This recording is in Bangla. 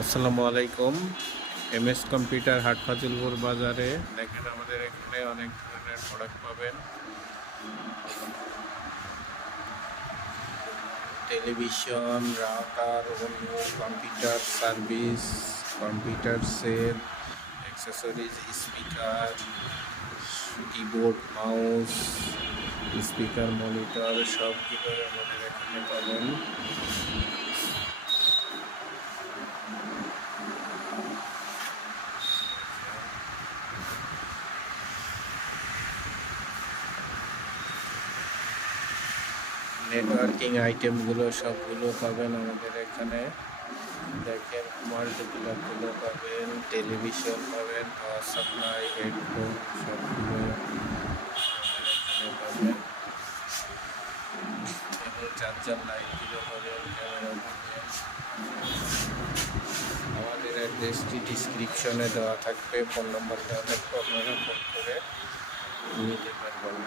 আসসালামু আলাইকুম। এমএস কম্পিউটার হাট ফাজিলপুর বাজারে দেখেন আমাদের এখানে অনেক ধরনের প্রোডাক্ট পাবেন। টেলিভিশন, রাউটার, অন্য computer service, computer set, accessories, speaker, keyboard, mouse, speaker, monitor সবগুলো আমাদের এখানে পাবেন। নেটওয়ার্কিং আইটেমগুলো সবগুলো পাবেন আমাদের এখানে। দেখেন মাল্টিপ্লাগুলো পাবেন, টেলিভিশন পাবেন, পাওয়ার সাপ্লাই, হেডফোন সবগুলো আমাদের এখানে পাবেন। এবং চার্জার লাইটগুলো পাবেন, ক্যামেরা পাবেন। আমাদের অ্যাড্রেসটি ডিসক্রিপশনে দেওয়া থাকবে, ফোন নাম্বার দেওয়া থাকবে, আপনারা ফোন করে নিতে পারবেন।